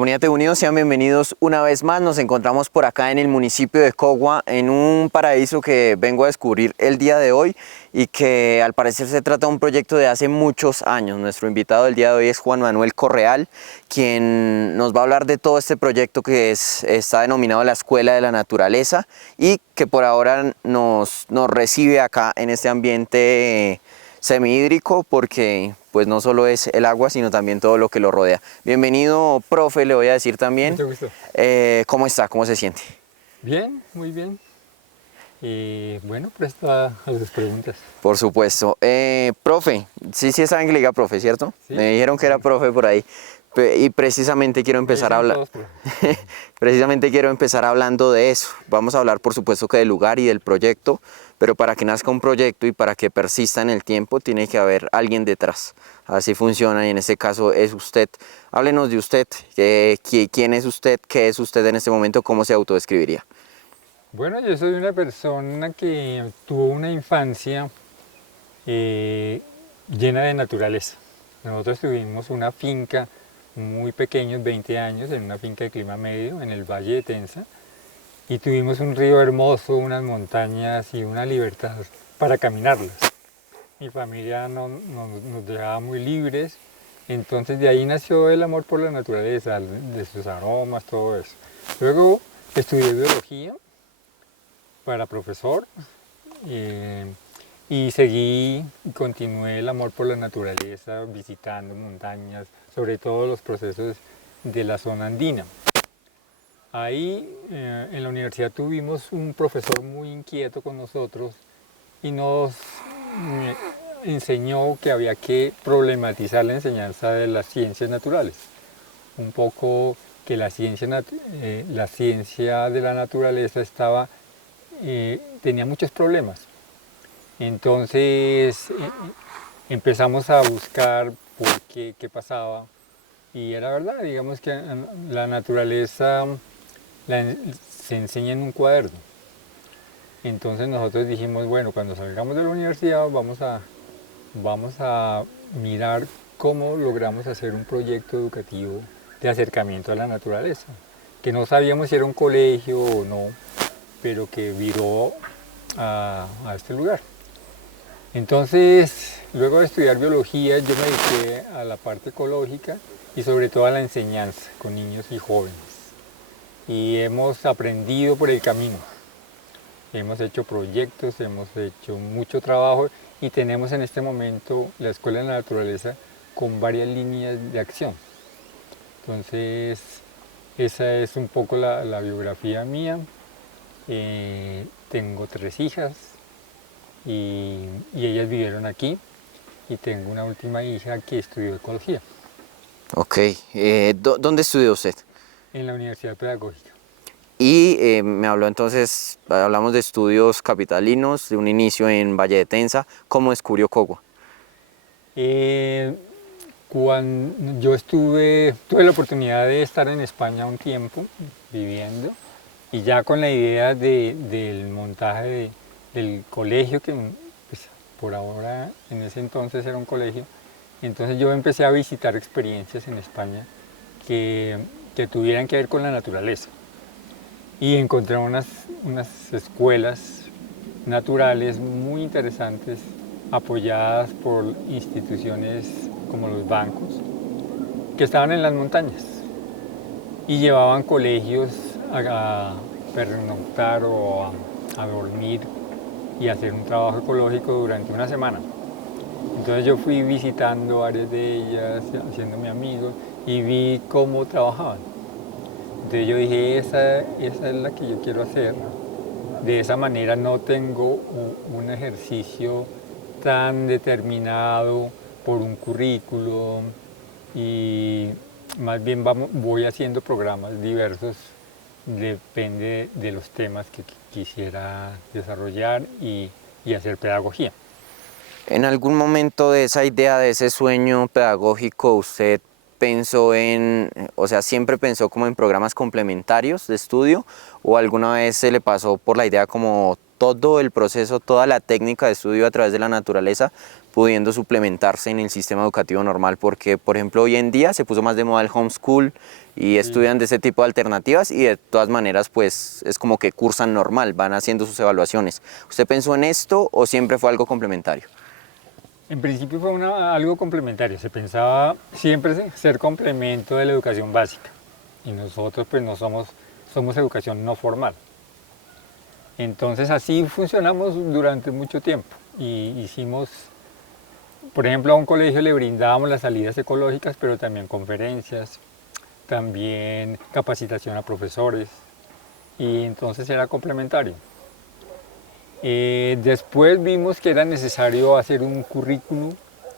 Comunidad de Unidos, sean bienvenidos una vez más. Nos encontramos por acá en el municipio de Cogua, en un paraíso que vengo a descubrir el día de hoy y que al parecer se trata de un proyecto de hace muchos años. Nuestro invitado del día de hoy es Juan Manuel Correal, quien nos va a hablar de todo este proyecto que está denominado la Escuela de la Naturaleza y que por ahora nos recibe acá en este ambiente semihídrico, porque pues no solo es el agua, sino también todo lo que lo rodea. Bienvenido, profe, le voy a decir también. Mucho gusto. ¿Cómo está? ¿Cómo se siente? Bien, muy bien. Bueno, presto a las preguntas. Por supuesto. Profe, sí saben que le diga profe, ¿cierto? Sí. Me dijeron que era profe por ahí. Y precisamente quiero empezar a hablar. Precisamente quiero empezar hablando de eso. Vamos a hablar, por supuesto, que del lugar y del proyecto, pero para que nazca un proyecto y para que persista en el tiempo, tiene que haber alguien detrás. Así funciona y en este caso es usted. Háblenos de usted. ¿Quién es usted? ¿Qué es usted en este momento? ¿Cómo se autodescribiría? Bueno, yo soy una persona que tuvo una infancia llena de naturaleza. Nosotros tuvimos una finca muy pequeños, 20 años, en una finca de clima medio en el Valle de Tensa, y tuvimos un río hermoso, unas montañas y una libertad para caminarlas. Mi familia nos dejaba muy libres, entonces de ahí nació el amor por la naturaleza, de sus aromas, todo eso. Luego estudié biología para profesor y seguí y continué el amor por la naturaleza visitando montañas, sobre todo los procesos de la zona andina. Ahí en la universidad tuvimos un profesor muy inquieto con nosotros y nos enseñó que había que problematizar la enseñanza de las ciencias naturales. Un poco que la ciencia de la naturaleza tenía muchos problemas. Entonces empezamos a buscar por qué pasaba, y era verdad, digamos que la naturaleza se enseña en un cuaderno. Entonces nosotros dijimos, bueno, cuando salgamos de la universidad vamos a mirar cómo logramos hacer un proyecto educativo de acercamiento a la naturaleza, que no sabíamos si era un colegio o no, pero que viró a este lugar. Entonces, luego de estudiar biología, yo me dediqué a la parte ecológica y sobre todo a la enseñanza con niños y jóvenes. Y hemos aprendido por el camino. Hemos hecho proyectos, hemos hecho mucho trabajo y tenemos en este momento la Escuela de la Naturaleza con varias líneas de acción. Entonces, esa es un poco la biografía mía. Tengo 3 hijas y ellas vivieron aquí, y tengo una última hija que estudió ecología. Ok. ¿Dónde estudió usted? En la Universidad Pedagógica. Y me habló entonces, hablamos de estudios capitalinos, de un inicio en Valle de Tensa. ¿Cómo descubrió Cogua? Cuando yo tuve la oportunidad de estar en España un tiempo viviendo, y ya con la idea del montaje del colegio, que pues, por ahora en ese entonces era un colegio. Entonces yo empecé a visitar experiencias en España que tuvieran que ver con la naturaleza, y encontré unas escuelas naturales muy interesantes, apoyadas por instituciones como los bancos, que estaban en las montañas y llevaban colegios a pernoctar o a dormir y hacer un trabajo ecológico durante una semana. Entonces yo fui visitando varias de ellas, haciéndome amigo, y vi cómo trabajaban. Entonces yo dije, esa es la que yo quiero hacer. De esa manera no tengo un ejercicio tan determinado por un currículo, y más bien voy haciendo programas diversos, depende de los temas que quisiera desarrollar y hacer pedagogía. ¿En algún momento de esa idea, de ese sueño pedagógico, usted pensó o sea, siempre pensó como en programas complementarios de estudio, o alguna vez se le pasó por la idea como todo el proceso, toda la técnica de estudio a través de la naturaleza, pudiendo suplementarse en el sistema educativo normal, porque por ejemplo hoy en día se puso más de moda el homeschool y estudian de ese tipo de alternativas y de todas maneras pues es como que cursan normal, van haciendo sus evaluaciones. ¿Usted pensó en esto o siempre fue algo complementario? En principio fue algo complementario, se pensaba siempre ser complemento de la educación básica y nosotros pues no somos educación no formal. Entonces así funcionamos durante mucho tiempo y hicimos, por ejemplo, a un colegio le brindábamos las salidas ecológicas, pero también conferencias, también capacitación a profesores y entonces era complementario. Después vimos que era necesario hacer un currículum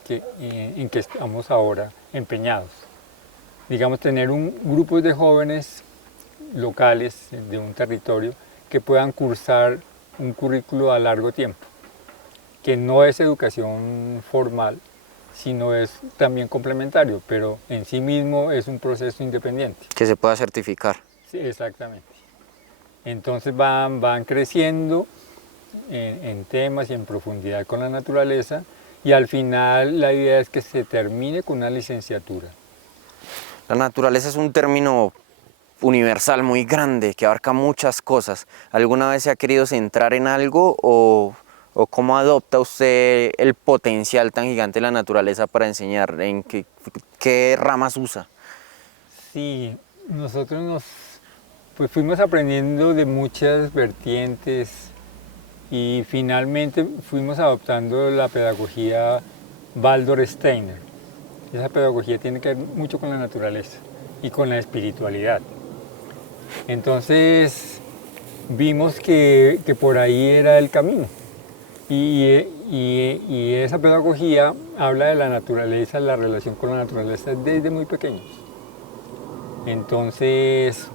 en que estamos ahora empeñados. Digamos, tener un grupo de jóvenes locales de un territorio que puedan cursar un currículo a largo tiempo, que no es educación formal, sino es también complementario, pero en sí mismo es un proceso independiente. Que se pueda certificar. Sí, exactamente. Entonces van creciendo en temas y en profundidad con la naturaleza y al final la idea es que se termine con una licenciatura. La naturaleza es un término universal muy grande que abarca muchas cosas. ¿Alguna vez se ha querido centrar en algo o cómo adopta usted el potencial tan gigante de la naturaleza para enseñar? ¿En qué ramas usa? Sí, nosotros pues fuimos aprendiendo de muchas vertientes y finalmente fuimos adoptando la pedagogía Waldorf Steiner. Esa pedagogía tiene que ver mucho con la naturaleza y con la espiritualidad. Entonces vimos que por ahí era el camino. Y esa pedagogía habla de la naturaleza, la relación con la naturaleza desde muy pequeños. Entonces,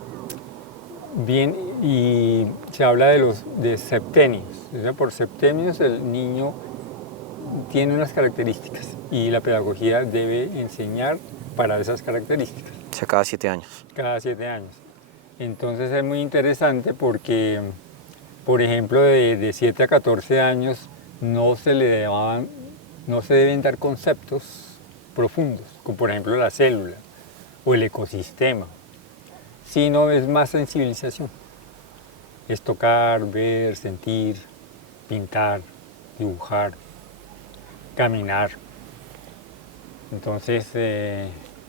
bien, y se habla de septenios. O sea, por septenios el niño tiene unas características y la pedagogía debe enseñar para esas características. O sea, cada 7 años. Cada 7 años. Entonces es muy interesante porque, por ejemplo, de 7 a 14 años no se deben dar conceptos profundos, como por ejemplo la célula o el ecosistema, sino es más sensibilización. Es tocar, ver, sentir, pintar, dibujar, caminar. Entonces,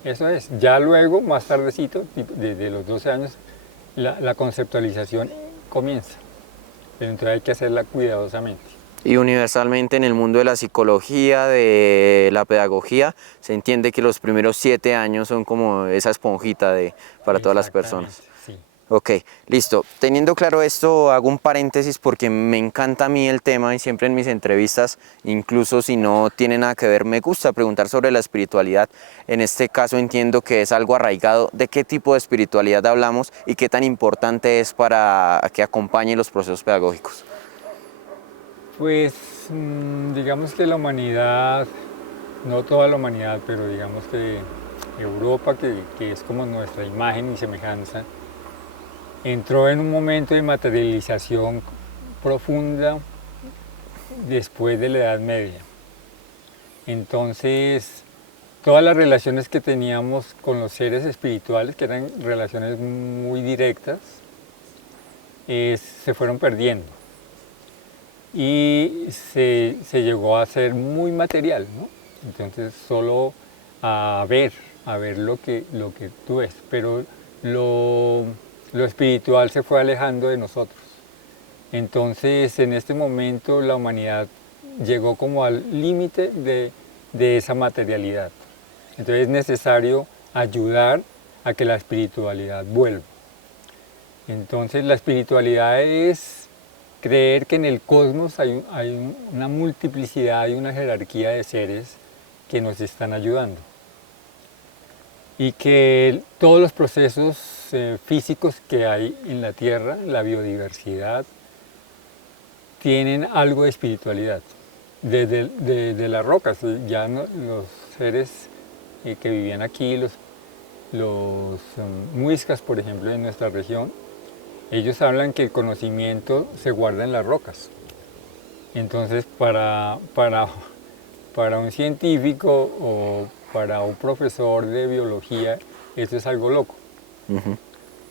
eso es. Ya luego, más tardecito, desde los 12 años, la conceptualización comienza, pero entonces hay que hacerla cuidadosamente. Y universalmente en el mundo de la psicología, de la pedagogía, se entiende que los primeros 7 años son como esa esponjita para todas las personas. Sí. Ok, listo. Teniendo claro esto, hago un paréntesis porque me encanta a mí el tema y siempre en mis entrevistas, incluso si no tiene nada que ver, me gusta preguntar sobre la espiritualidad. En este caso entiendo que es algo arraigado. ¿De qué tipo de espiritualidad hablamos y qué tan importante es para que acompañe los procesos pedagógicos? Pues digamos que la humanidad, no toda la humanidad, pero digamos que Europa, que es como nuestra imagen y semejanza, entró en un momento de materialización profunda después de la Edad Media. Entonces, todas las relaciones que teníamos con los seres espirituales, que eran relaciones muy directas, se fueron perdiendo. Y se llegó a ser muy material, ¿no? Entonces, solo a ver lo que tú ves. Pero lo espiritual se fue alejando de nosotros. Entonces, en este momento la humanidad llegó como al límite de esa materialidad. Entonces es necesario ayudar a que la espiritualidad vuelva. Entonces la espiritualidad es creer que en el cosmos hay una multiplicidad y una jerarquía de seres que nos están ayudando. Y que todos los procesos físicos que hay en la Tierra, la biodiversidad, tienen algo de espiritualidad. Desde las rocas, ya los seres que vivían aquí, los muiscas, por ejemplo, en nuestra región, ellos hablan que el conocimiento se guarda en las rocas. Entonces, para para un científico o para un profesor de biología eso es algo loco,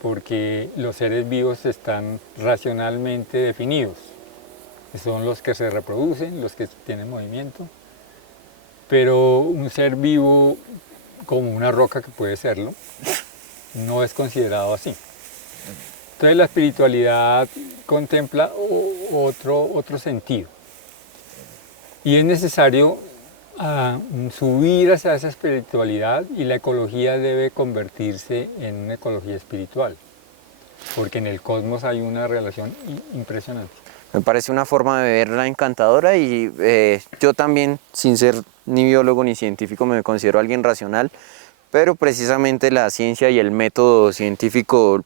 porque los seres vivos están racionalmente definidos. Son los que se reproducen, los que tienen movimiento, pero un ser vivo como una roca que puede serlo, no es considerado así. Entonces la espiritualidad contempla otro sentido y es necesario subir hacia esa espiritualidad y la ecología debe convertirse en una ecología espiritual, porque en el cosmos hay una relación impresionante. Me parece una forma de verla encantadora y yo también, sin ser ni biólogo ni científico, me considero alguien racional, pero precisamente la ciencia y el método científico,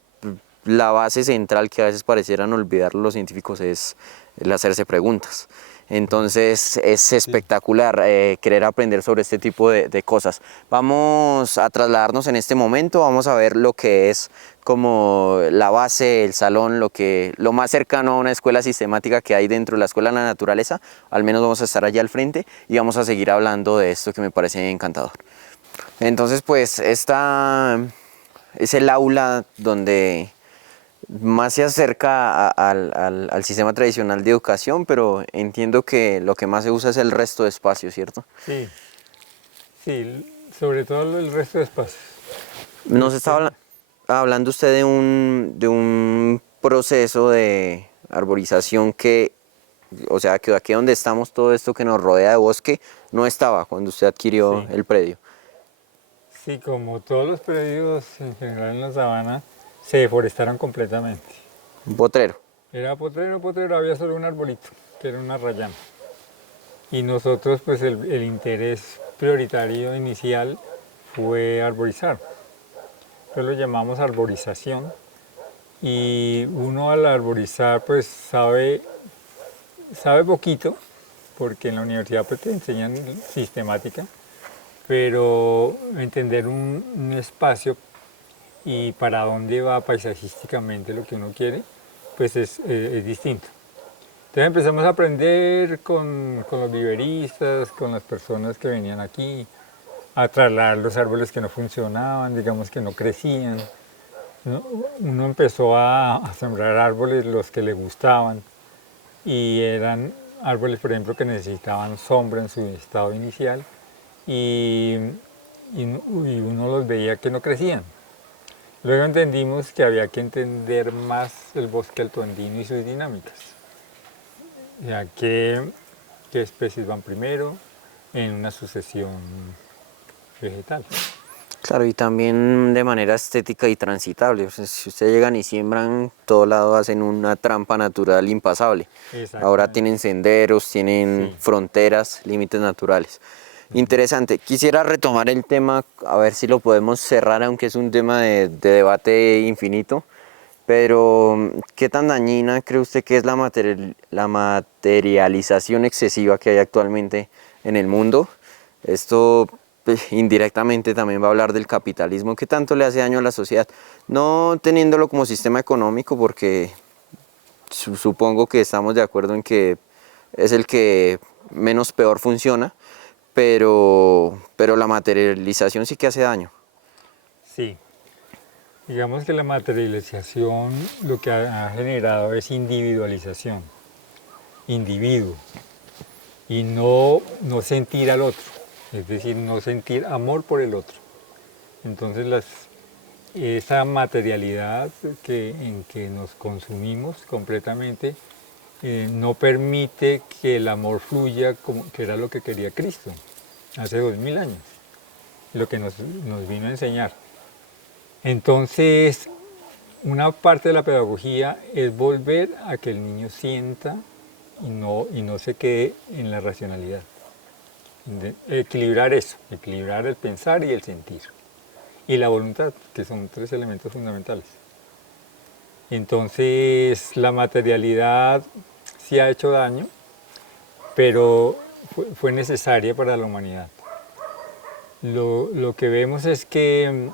la base central que a veces parecieran olvidar los científicos es el hacerse preguntas. Entonces es espectacular querer aprender sobre este tipo de cosas. Vamos a trasladarnos en este momento, vamos a ver lo que es como la base, el salón, lo más cercano a una escuela sistemática que hay dentro de la Escuela de la Naturaleza. Al menos vamos a estar allá al frente y vamos a seguir hablando de esto que me parece encantador. Entonces pues esta es el aula donde más se acerca al sistema tradicional de educación, pero entiendo que lo que más se usa es el resto de espacio, ¿cierto? Sí, sí, sobre todo el resto de espacios. Nos estaba hablando usted de un proceso de arborización que, o sea, que aquí donde estamos, todo esto que nos rodea de bosque, no estaba cuando usted adquirió el predio. Sí, como todos los predios en general en la sabana, se deforestaron completamente. Un potrero. Era potrero, había solo un arbolito, que era una rayana. Y nosotros, pues el interés prioritario inicial fue arborizar. Entonces lo llamamos arborización. Y uno al arborizar, pues sabe poquito, porque en la universidad pues, te enseñan sistemática, pero entender un espacio y para dónde va paisajísticamente lo que uno quiere, pues es distinto. Entonces empezamos a aprender con los viveristas, con las personas que venían aquí, a trasladar los árboles que no funcionaban, digamos que no crecían. Uno empezó a sembrar árboles los que le gustaban y eran árboles, por ejemplo, que necesitaban sombra en su estado inicial y uno los veía que no crecían. Luego entendimos que había que entender más el bosque altoandino y sus dinámicas. O sea, qué especies van primero en una sucesión vegetal. Claro, y también de manera estética y transitable. O sea, si ustedes llegan y siembran, todo lado hacen una trampa natural impasable. Ahora tienen senderos, tienen fronteras, límites naturales. Interesante. Quisiera retomar el tema, a ver si lo podemos cerrar, aunque es un tema de debate infinito. Pero, ¿qué tan dañina cree usted que es la materialización excesiva que hay actualmente en el mundo? Esto pues, indirectamente también va a hablar del capitalismo. ¿Qué tanto le hace daño a la sociedad? No teniéndolo como sistema económico, porque supongo que estamos de acuerdo en que es el que menos peor funciona, pero la materialización sí que hace daño. Sí, digamos que la materialización lo que ha generado es individualización, individuo, y no sentir al otro, es decir, no sentir amor por el otro. Entonces esa materialidad en que nos consumimos completamente no permite que el amor fluya como que era lo que quería Cristo hace 2000 años, lo que nos vino a enseñar. Entonces, una parte de la pedagogía es volver a que el niño sienta y no se quede en la racionalidad. Equilibrar eso, equilibrar el pensar y el sentir. Y la voluntad, que son 3 elementos fundamentales. Entonces, la materialidad sí ha hecho daño, pero fue necesaria para la humanidad. Lo que vemos es que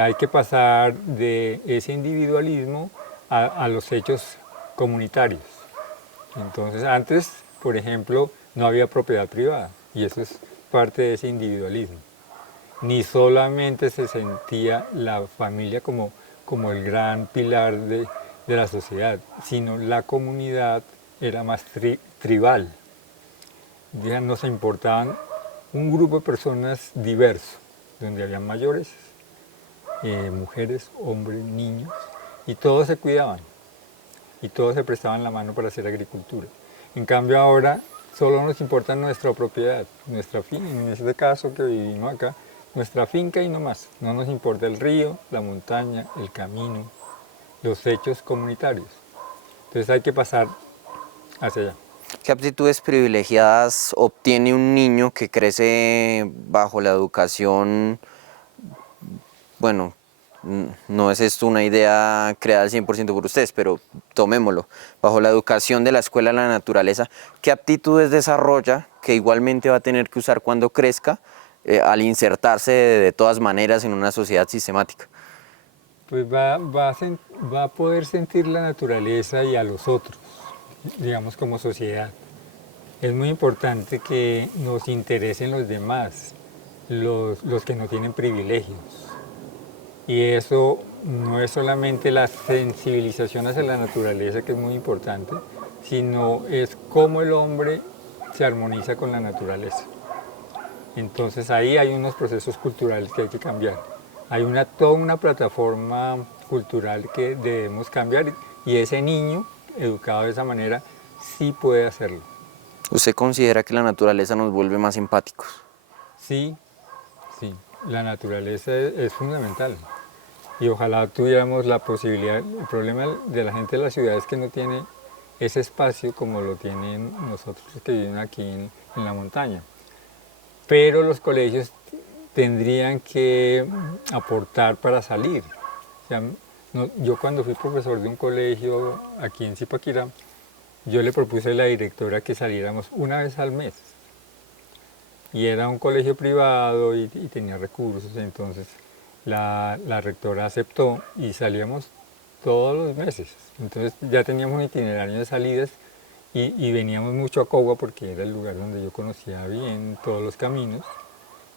hay que pasar de ese individualismo a los hechos comunitarios. Entonces, antes, por ejemplo, no había propiedad privada, y eso es parte de ese individualismo. Ni solamente se sentía la familia como el gran pilar de la sociedad, sino la comunidad era más tribal. Ya no se importaban un grupo de personas diverso, donde había mayores, mujeres, hombres, niños, y todos se cuidaban, y todos se prestaban la mano para hacer agricultura. En cambio ahora solo nos importa nuestra propiedad, nuestra finca, en este caso que vivimos acá, nuestra finca y no más. No nos importa el río, la montaña, el camino, los hechos comunitarios. Entonces hay que pasar hacia allá. ¿Qué aptitudes privilegiadas obtiene un niño que crece bajo la educación? Bueno, no es esto una idea creada al 100% por ustedes, pero tomémoslo. Bajo la educación de la escuela de la naturaleza, ¿qué aptitudes desarrolla que igualmente va a tener que usar cuando crezca al insertarse de todas maneras en una sociedad sistemática? Pues va a poder sentir la naturaleza y a los otros, digamos como sociedad. Es muy importante que nos interesen los demás, los que no tienen privilegios. Y eso no es solamente la sensibilización hacia la naturaleza, que es muy importante, sino es cómo el hombre se armoniza con la naturaleza. Entonces ahí hay unos procesos culturales que hay que cambiar. Hay toda una plataforma cultural que debemos cambiar y ese niño, educado de esa manera, sí puede hacerlo. ¿Usted considera que la naturaleza nos vuelve más empáticos? Sí, sí, la naturaleza es fundamental. Y ojalá tuviéramos la posibilidad. El problema de la gente de la ciudad es que no tiene ese espacio como lo tienen nosotros que vivimos aquí en la montaña. Pero los colegios tendrían que aportar para salir. O sea, yo cuando fui profesor de un colegio aquí en Zipaquirá, yo le propuse a la directora que saliéramos una vez al mes. Y era un colegio privado y tenía recursos, entonces la rectora aceptó y salíamos todos los meses. Entonces ya teníamos un itinerario de salidas y veníamos mucho a Cogua porque era el lugar donde yo conocía bien todos los caminos.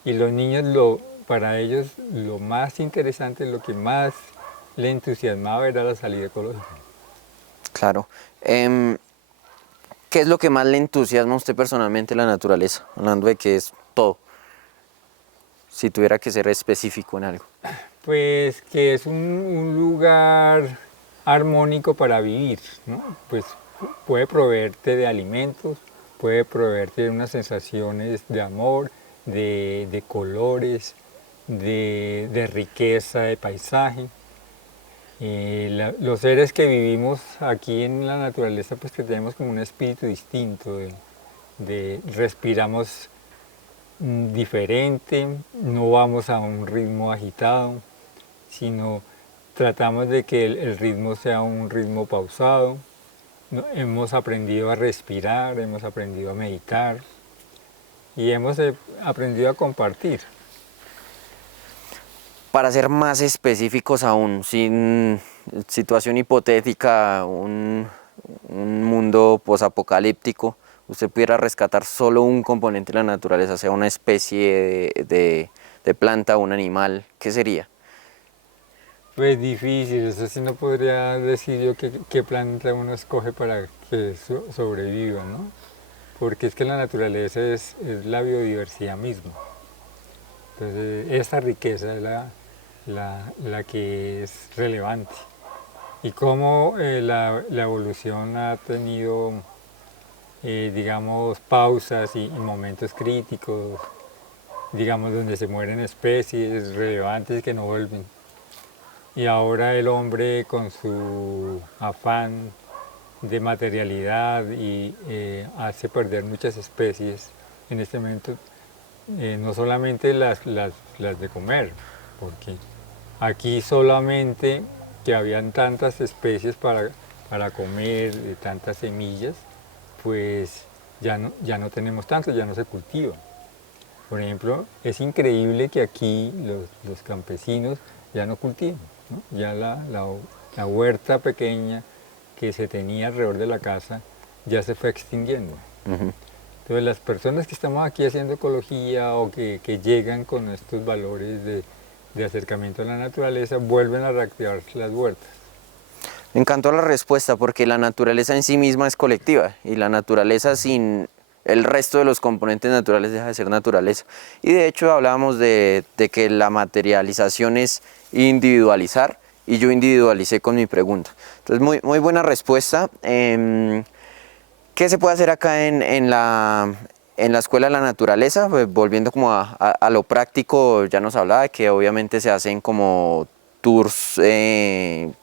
Y los niños, para ellos, lo más interesante, lo que más le entusiasmaba era la salida ecológica. Claro. ¿Qué es lo que más le entusiasma a usted personalmente la naturaleza? Hablando de que es todo. Si tuviera que ser específico en algo. Pues que es un lugar armónico para vivir, ¿no? Pues puede proveerte de alimentos, puede proveerte de unas sensaciones de amor, de colores, de riqueza, de paisaje. Los seres que vivimos aquí en la naturaleza, pues que tenemos como un espíritu distinto, respiramos diferente, no vamos a un ritmo agitado, sino tratamos de que el ritmo sea un ritmo pausado. Hemos aprendido a respirar, hemos aprendido a meditar y hemos aprendido a compartir. Para ser más específicos aún, sin situación hipotética, un mundo posapocalíptico, usted pudiera rescatar solo un componente de la naturaleza, sea una especie de planta o un animal, ¿qué sería? Pues difícil, eso sí no podría decir yo qué planta uno escoge para que sobreviva, ¿no? Porque es que la naturaleza es la biodiversidad misma. Entonces, esa riqueza es la que es relevante. Y cómo la evolución ha tenido, digamos, pausas y momentos críticos, digamos, donde se mueren especies relevantes que no vuelven. Y ahora el hombre con su afán de materialidad y hace perder muchas especies en este momento, no solamente las de comer, porque aquí solamente que habían tantas especies para comer, tantas semillas, pues ya no tenemos tanto, ya no se cultiva. Por ejemplo, es increíble que aquí los campesinos ya no cultivan, ¿no? Ya la huerta pequeña que se tenía alrededor de la casa ya se fue extinguiendo. Ujú. Entonces las personas que estamos aquí haciendo ecología o que llegan con estos valores de acercamiento a la naturaleza vuelven a reactivar las huertas. Me encantó la respuesta porque la naturaleza en sí misma es colectiva y la naturaleza sin el resto de los componentes naturales deja de ser naturaleza. Y de hecho hablábamos de que la materialización es individualizar y yo individualicé con mi pregunta. Entonces muy buena respuesta. ¿Qué se puede hacer acá en la Escuela de la Naturaleza? Pues volviendo como a lo práctico, ya nos hablaba de que obviamente se hacen como tours de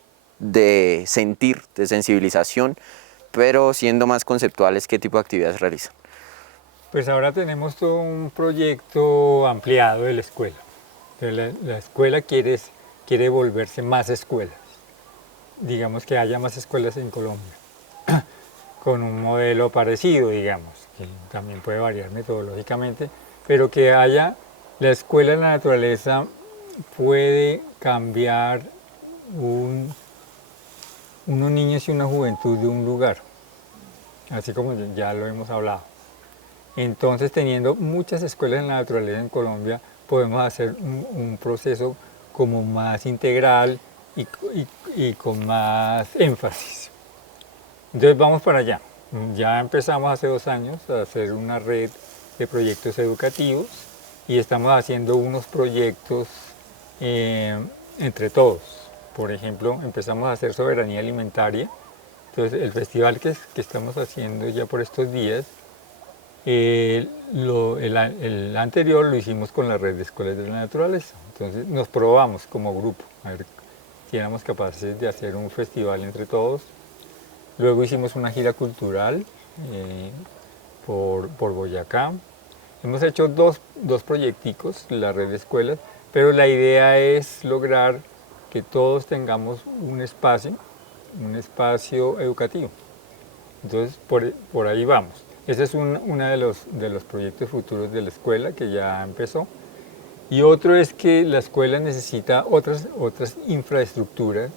sentir, de sensibilización, pero siendo más conceptuales, ¿qué tipo de actividades realizan? Pues ahora tenemos todo un proyecto ampliado de la escuela. La escuela quiere volverse más escuelas. Digamos que haya más escuelas en Colombia, con un modelo parecido, digamos, que también puede variar metodológicamente, pero que haya la escuela de la naturaleza puede cambiar unos niños y una juventud de un lugar, así como ya lo hemos hablado. Entonces, teniendo muchas escuelas en la naturaleza en Colombia, podemos hacer un proceso como más integral y con más énfasis. Entonces vamos para allá. Ya empezamos hace 2 años a hacer una red de proyectos educativos y estamos haciendo unos proyectos entre todos. Por ejemplo, empezamos a hacer soberanía alimentaria. Entonces el festival que estamos haciendo ya por estos días, el anterior lo hicimos con la red de escuelas de la naturaleza. Entonces nos probamos como grupo, a ver si éramos capaces de hacer un festival entre todos. Luego hicimos una gira cultural por Boyacá. Hemos hecho dos proyecticos, la red de escuelas, pero la idea es lograr que todos tengamos un espacio educativo. Entonces, por ahí vamos. Ese es uno de los proyectos futuros de la escuela que ya empezó. Y otro es que la escuela necesita otras infraestructuras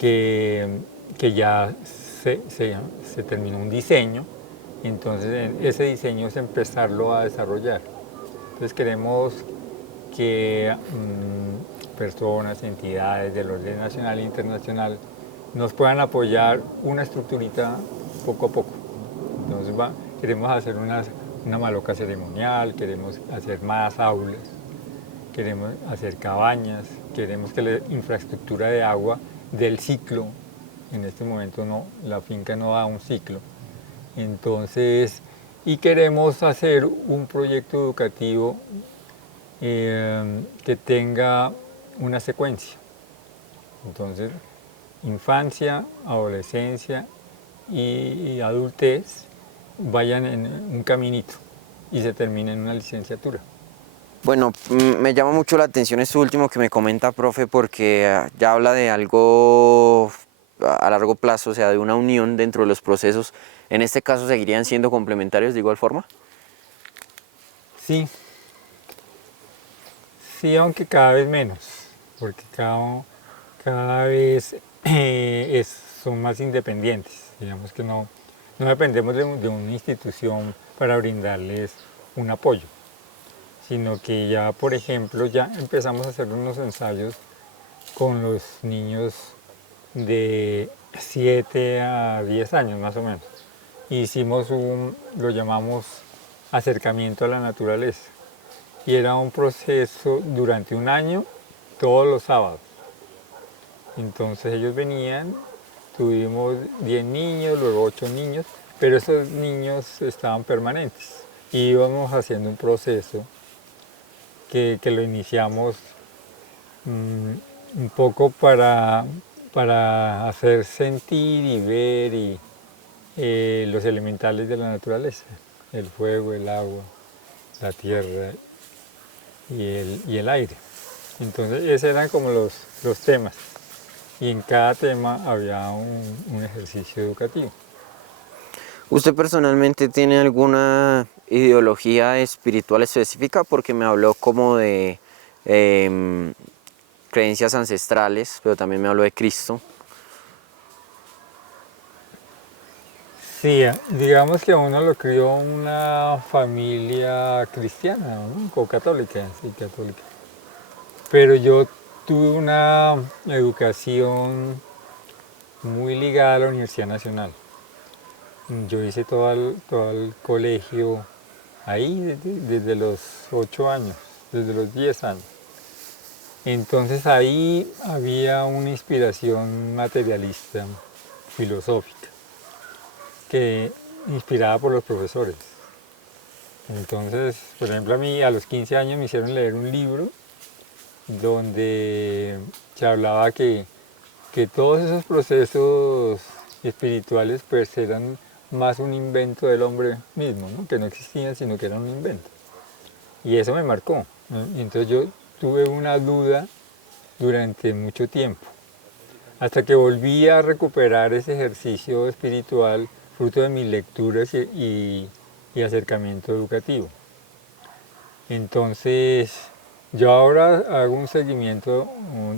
que ya se terminó un diseño, entonces ese diseño es empezarlo a desarrollar. Entonces queremos que personas, entidades del orden nacional e internacional nos puedan apoyar una estructurita poco a poco. Entonces queremos hacer una maloca ceremonial, queremos hacer más aulas, queremos hacer cabañas, queremos que la infraestructura de agua del ciclo, en este momento la finca no da un ciclo, entonces, y queremos hacer un proyecto educativo que tenga una secuencia. Entonces, infancia, adolescencia y adultez vayan en un caminito y se termine en una licenciatura. Bueno, me llama mucho la atención esto último que me comenta, profe, porque ya habla de algo a largo plazo, o sea, de una unión dentro de los procesos. ¿En este caso seguirían siendo complementarios de igual forma? Sí, sí, aunque cada vez menos, porque cada vez son más independientes. Digamos que no dependemos de una institución para brindarles un apoyo, sino que ya, por ejemplo, ya empezamos a hacer unos ensayos con los niños de 7 a 10 años más o menos. Hicimos lo llamamos acercamiento a la naturaleza. Y era un proceso durante un año, todos los sábados. Entonces ellos venían, tuvimos 10 niños, luego 8 niños, pero esos niños estaban permanentes. Y íbamos haciendo un proceso que lo iniciamos un poco para hacer sentir y ver los elementales de la naturaleza, el fuego, el agua, la tierra y el aire. Entonces esos eran como los temas y en cada tema había un ejercicio educativo. ¿Usted personalmente tiene alguna ideología espiritual específica? Porque me habló como de creencias ancestrales, pero también me habló de Cristo. Sí, digamos que a uno lo crió una familia cristiana, ¿no? O católica, sí, católica. Pero yo tuve una educación muy ligada a la Universidad Nacional. Yo hice todo el colegio ahí desde los 8 años, desde los 10 años. Entonces ahí había una inspiración materialista, filosófica, que inspirada por los profesores. Entonces, por ejemplo, a mí a los 15 años me hicieron leer un libro donde se hablaba que todos esos procesos espirituales pues eran más un invento del hombre mismo, ¿no? Que no existían, sino que eran un invento. Y eso me marcó, ¿no? Y entonces yo tuve una duda durante mucho tiempo, hasta que volví a recuperar ese ejercicio espiritual fruto de mis lecturas y acercamiento educativo. Entonces, yo ahora hago un seguimiento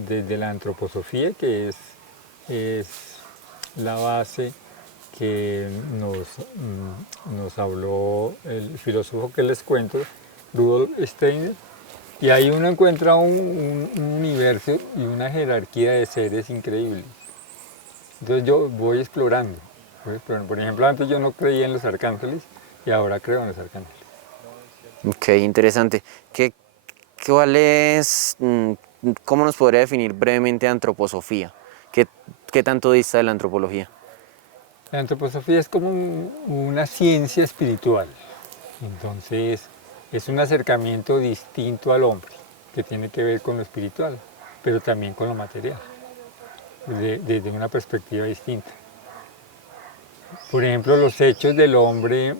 desde la antroposofía, que es la base que nos habló el filósofo que les cuento, Rudolf Steiner, y ahí uno encuentra un universo y una jerarquía de seres increíbles. Entonces yo voy explorando. Por ejemplo, antes yo no creía en los arcángeles y ahora creo en los arcángeles. Ok, interesante. ¿Cuál es, cómo nos podría definir brevemente antroposofía? ¿Qué tanto dista de la antropología? La antroposofía es como una ciencia espiritual. Entonces es un acercamiento distinto al hombre, que tiene que ver con lo espiritual, pero también con lo material, desde una perspectiva distinta. Por ejemplo, los hechos del hombre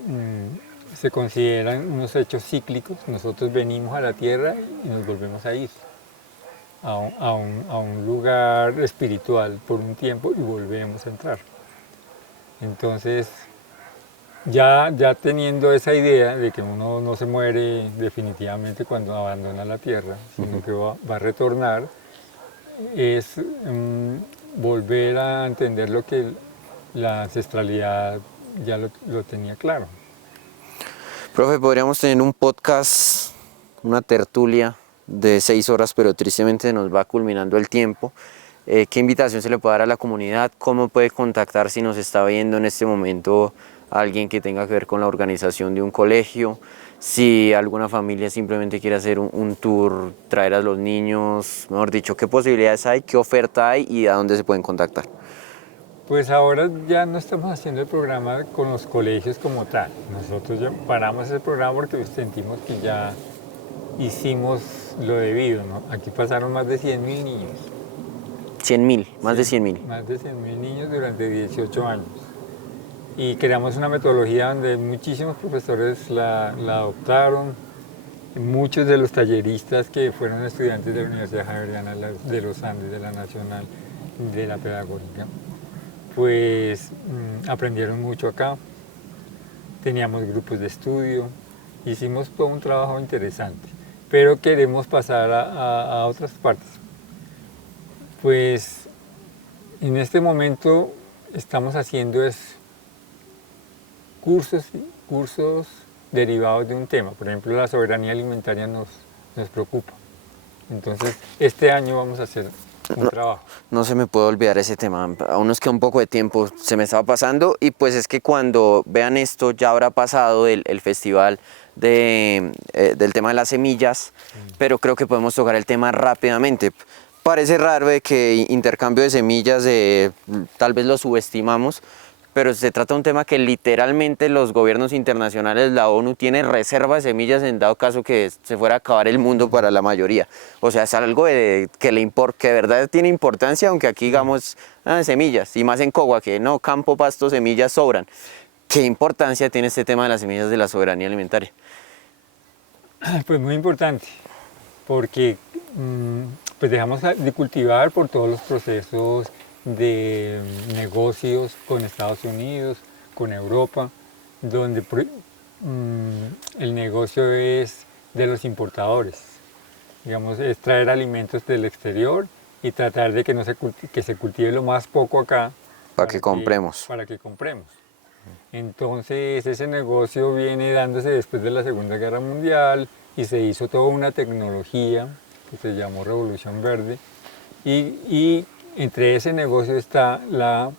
se consideran unos hechos cíclicos. Nosotros venimos a la tierra y nos volvemos a ir a un lugar espiritual por un tiempo y volvemos a entrar. Entonces, ya teniendo esa idea de que uno no se muere definitivamente cuando abandona la tierra, sino que va a retornar, es volver a entender lo que la ancestralidad ya lo tenía claro. Profe, podríamos tener un podcast, una tertulia de 6 horas, pero tristemente nos va culminando el tiempo. ¿Qué invitación se le puede dar a la comunidad? ¿Cómo puede contactar si nos está viendo en este momento alguien que tenga que ver con la organización de un colegio? Si alguna familia simplemente quiere hacer un tour, traer a los niños, mejor dicho, ¿qué posibilidades hay, qué oferta hay y a dónde se pueden contactar? Pues ahora ya no estamos haciendo el programa con los colegios como tal. Nosotros ya paramos ese programa porque sentimos que ya hicimos lo debido, ¿no? Aquí pasaron más de 100.000 niños. 100.000, más de 100.000. Más de 100.000 niños durante 18 años. Y creamos una metodología donde muchísimos profesores la adoptaron. Muchos de los talleristas que fueron estudiantes de la Universidad Javeriana de los Andes, de la Nacional, de la Pedagógica, pues aprendieron mucho acá. Teníamos grupos de estudio, hicimos todo un trabajo interesante, pero queremos pasar a otras partes. Pues en este momento estamos haciendo cursos derivados de un tema. Por ejemplo, la soberanía alimentaria nos preocupa. Entonces, este año vamos a hacer un trabajo. No se me puede olvidar ese tema, aún nos queda un poco de tiempo, se me estaba pasando y pues es que cuando vean esto ya habrá pasado el festival del tema de las semillas, pero creo que podemos tocar el tema rápidamente. Parece raro de que intercambio de semillas tal vez lo subestimamos, pero se trata de un tema que literalmente los gobiernos internacionales, la ONU, tiene reserva de semillas en dado caso que se fuera a acabar el mundo para la mayoría. O sea, es algo que de verdad tiene importancia, aunque aquí digamos semillas, y más en Cogua, que no, campo, pasto, semillas sobran. ¿Qué importancia tiene este tema de las semillas de la soberanía alimentaria? Pues muy importante, porque pues dejamos de cultivar por todos los procesos de negocios con Estados Unidos, con Europa, donde el negocio es de los importadores. Digamos, es traer alimentos del exterior y tratar de que se cultive lo más poco acá Para que compremos. para que compremos. Entonces ese negocio viene dándose después de la Segunda Guerra Mundial y se hizo toda una tecnología que se llamó Revolución Verde y entre ese negocio está la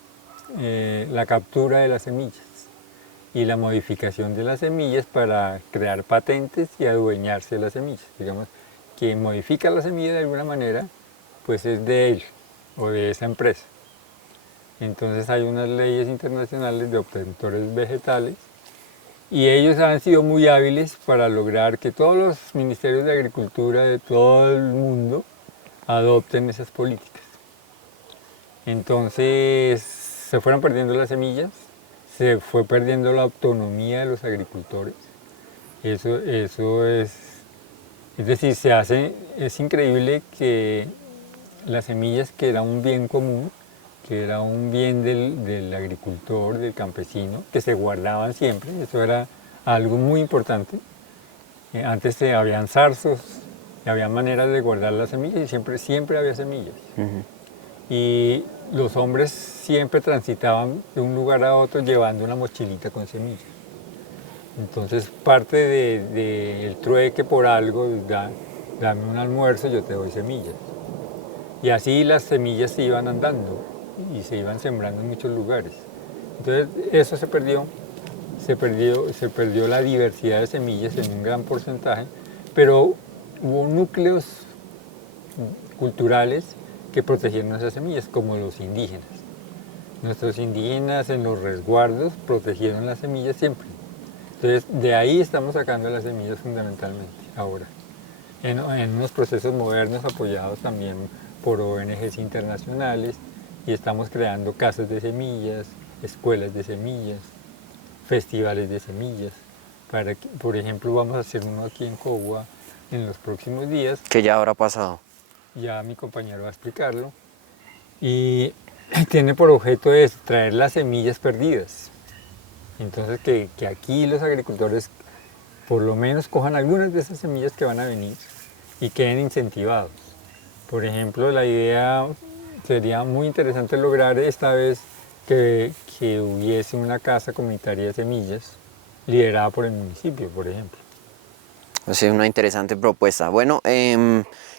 captura de las semillas y la modificación de las semillas para crear patentes y adueñarse de las semillas. Digamos, quien modifica la semilla de alguna manera, pues es de ellos o de esa empresa. Entonces hay unas leyes internacionales de obtentores vegetales y ellos han sido muy hábiles para lograr que todos los ministerios de agricultura de todo el mundo adopten esas políticas. Entonces se fueron perdiendo las semillas, se fue perdiendo la autonomía de los agricultores. Eso es decir, es increíble que las semillas, que era un bien común, que era un bien del agricultor, del campesino, que se guardaban siempre, eso era algo muy importante. Antes habían zarzos, había maneras de guardar las semillas y siempre había semillas. Y los hombres siempre transitaban de un lugar a otro llevando una mochilita con semillas. Entonces parte del trueque por algo, dame un almuerzo, yo te doy semillas. Y así las semillas se iban andando y se iban sembrando en muchos lugares. Entonces eso se perdió la diversidad de semillas en un gran porcentaje, pero hubo núcleos culturales que protegieron esas semillas, como los indígenas. Nuestros indígenas en los resguardos protegieron las semillas siempre. Entonces de ahí estamos sacando las semillas fundamentalmente ahora, en unos procesos modernos apoyados también por ONGs internacionales, y estamos creando casas de semillas, escuelas de semillas, festivales de semillas. Por ejemplo, vamos a hacer uno aquí en Cogua en los próximos días. Que ya habrá pasado. Ya mi compañero va a explicarlo. Y tiene por objeto traer las semillas perdidas. Entonces que aquí los agricultores por lo menos cojan algunas de esas semillas que van a venir y queden incentivados. Por ejemplo, la idea sería muy interesante lograr esta vez que hubiese una casa comunitaria de semillas liderada por el municipio, por ejemplo. Es una interesante propuesta. Bueno,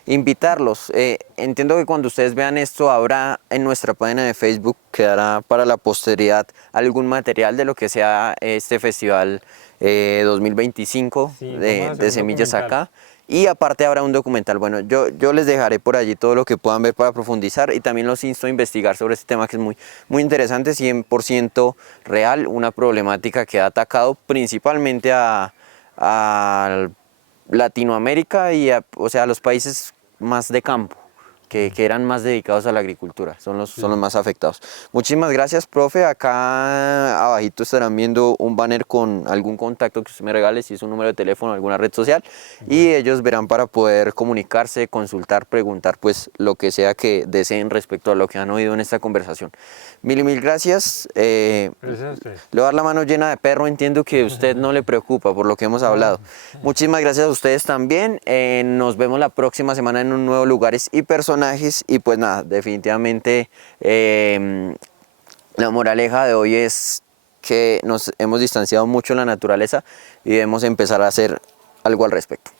invitarlos. Entiendo que cuando ustedes vean esto habrá en nuestra página de Facebook, quedará para la posteridad algún material de lo que sea este festival 2025 Sí, de semillas acá. Y aparte habrá un documental. Bueno, yo les dejaré por allí todo lo que puedan ver para profundizar y también los insto a investigar sobre este tema que es muy, muy interesante, 100% real, una problemática que ha atacado principalmente a Latinoamérica y a los países más de campo, que eran más dedicados a la agricultura, son los más afectados. Muchísimas gracias, profe. Acá abajito estarán viendo un banner con algún contacto que usted me regale, si es un número de teléfono, alguna red social, y ellos verán para poder comunicarse, consultar, preguntar, pues lo que sea que deseen respecto a lo que han oído en esta conversación. Mil gracias. Gracias a usted. Le voy a dar la mano llena de perro, entiendo que a usted no le preocupa por lo que hemos hablado. Muchísimas gracias a ustedes también. Nos vemos la próxima semana en un nuevo Lugares y Personajes. Y pues nada, definitivamente la moraleja de hoy es que nos hemos distanciado mucho de la naturaleza y debemos empezar a hacer algo al respecto.